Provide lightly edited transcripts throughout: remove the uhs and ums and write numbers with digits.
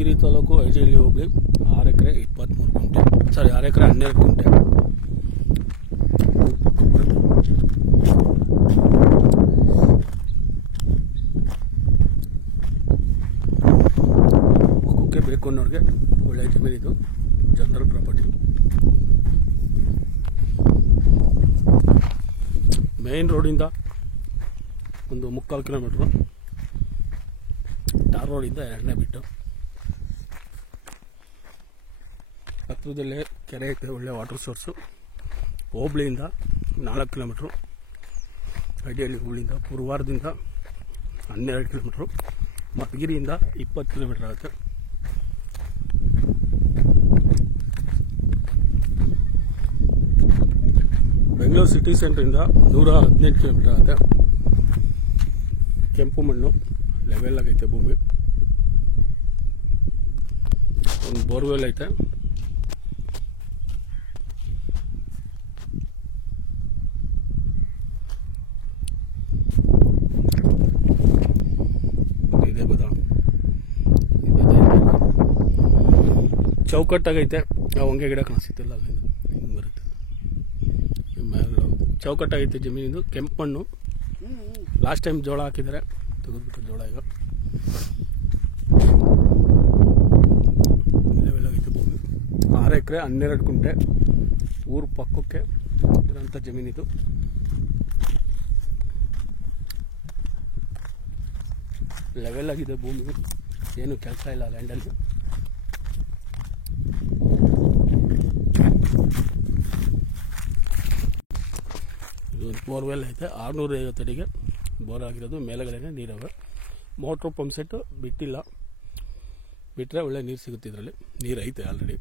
ಮಧುಗಿರಿ ತಾಲೂಕು ಐಜಳ್ಳಿ ಹೋಬಳಿ 6 ಎಕರೆ 23 ಗುಂಟೆ, ಸಾರಿ 6 ಎಕರೆ 12 ಗುಂಟೆ. ಕುಕ್ಕೆ ಬೇಕು ಅನ್ನೋರಿಗೆ ಒಳ್ಳೆ ಜಮೀನು ಇದು, ಜನರಲ್ ಪ್ರಾಪರ್ಟಿ. ಮೇನ್ ರೋಡಿಂದ ಒಂದು 3/4 ಕಿಲೋಮೀಟ್ರು, ಟಾರ್ ರೋಡಿಂದ 2ನೇ ಬಿಟ್ಟು. ಹತ್ರದಲ್ಲೇ ಕೆರೆ ಐತೆ, ಒಳ್ಳೆ ವಾಟರ್ ಸೋರ್ಸು. ಹೋಬಳಿಯಿಂದ 4 ಕಿಲೋಮೀಟ್ರು, ಐಡಿಹಳ್ಳಿ ಹೋಬಳಿಯಿಂದ. ಪುರವಾರದಿಂದ 12 ಕಿಲೋಮೀಟ್ರು, ಮಧುಗಿರಿಯಿಂದ 20 ಕಿಲೋಮೀಟ್ರ್ ಆಗುತ್ತೆ. ಬೆಂಗಳೂರು ಸಿಟಿ ಸೆಂಟ್ರಿಂದ 118 ಕಿಲೋಮೀಟರ್ ಆಗುತ್ತೆ. ಕೆಂಪು ಮಣ್ಣು, ಲೆವೆಲ್ ಆಗೈತೆ ಭೂಮಿ. ಒಂದು ಬೋರ್ವೆಲ್ ಐತೆ. ಇದೆ ಬದ ಚೌಕಟ್ಟಾಗೈತೆ. ಹೊಂಗೆ ಗಿಡ ಕಾಣಿಸ್ತಿಲ್ಲ, ಅಲ್ಲಿಂದ ಹಿಂಗೆ ಬರುತ್ತೆ. ಚೌಕಟ್ಟಾಗೈತೆ ಜಮೀನಿಂದು. ಕೆಂಪು ಮಣ್ಣು. ಲಾಸ್ಟ್ ಟೈಮ್ ಜೋಳ ಹಾಕಿದ್ದಾರೆ, ತೆಗೆದ್ಬಿಟ್ಟು ಜೋಳ ಈಗ. ಲೆವೆಲ್ ಆಗೈತೆ ಭೂಮಿ. 6 ಎಕರೆ 12 ಗುಂಟೆ, ಊರು ಪಕ್ಕಕ್ಕೆ ಇರೋಂಥ ಜಮೀನಿದು. ಲೆವೆಲ್ ಆಗಿದೆ ಭೂಮಿ, ಏನು ಕೆಲಸ ಇಲ್ಲ ಲ್ಯಾಂಡಲ್ಲಿ. ಇದೊಂದು ಬೋರ್ವೆಲ್ ಐತೆ, 650 ಅಡಿಗೆ ಬೋರ್ ಆಗಿರೋದು. ಮೇಲೆಗಡೆ ನೀರವೆ. ಮೋಟ್ರು ಪಂಪ್ ಸೆಟ್ಟು ಬಿಟ್ಟಿಲ್ಲ, ಬಿಟ್ಟರೆ ಒಳ್ಳೆ ನೀರು ಸಿಗುತ್ತೆ. ಇದರಲ್ಲಿ ನೀರು ಐತೆ ಆಲ್ರೆಡಿ.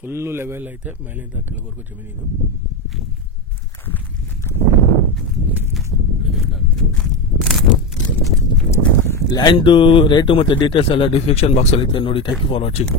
ಫುಲ್ಲು ಲೆವೆಲ್ ಐತೆ, ಮೇಲಿಂದ ಕೆಳವರೆಗೂ ಜಮೀನಿದು. ಲ್ಯಾಂಡು ರೇಟು ಮತ್ತು ಡೀಟೇಲ್ಸ್ ಎಲ್ಲ ಡಿಸ್ಕ್ರಿಪ್ಷನ್ ಬಾಕ್ಸಲ್ಲಿ ಐತೆ ನೋಡಿ. Thank you for watching.